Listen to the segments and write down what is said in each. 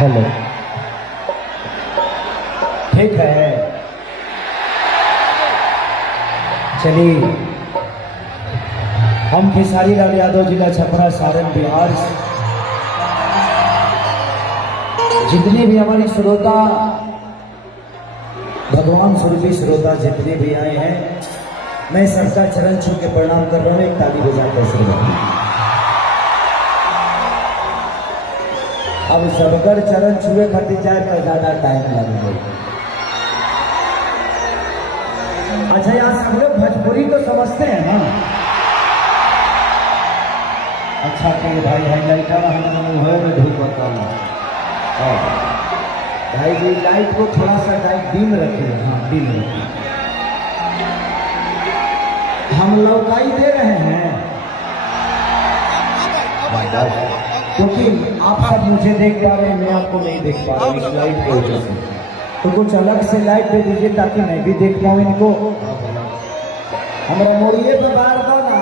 Hello, ठीक है। चलिए, हम खेसारी लाल यादव, जिला छपरा, सारण, बिहार से जितने भी हमारी श्रोता, भगवान स्वरूपी श्रोता जितने भी आए हैं, मैं सबका चरण छू के प्रणाम कर रहा हूँ। एक ताली बजाकर श्रोता। अब सबकर चरण छुए खातिर जाए तो ज्यादा टाइम लगेगा। अच्छा, यहाँ सब लोग भोजपुरी तो समझते हैं ना? अच्छा ठीक भाई, भाई लाइट में धूप बताना भाई जी, लाइट को थोड़ा सा लाइट डिम रखिए। हाँ, डिम रखिए। हम लौकाई दे रहे हैं क्योंकि आप सब मुझे देख पा रहे हैं, मैं आपको नहीं देख पा रहा हूँ इस लाइट की वजह से। तो कुछ अलग से लाइट दे दीजिए ताकि मैं भी देख पाऊँ इनको। हमारा मोरिये पे बार दो ना,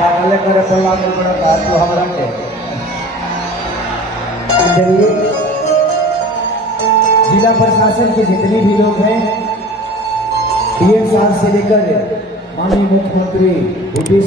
पागल करे तो बड़ा बात तो हमारा के। चलिए, जिला प्रशासन के जितने भी लोग हैं, DM साहब से लेकर माननीय मुख्यमंत्री नीतीश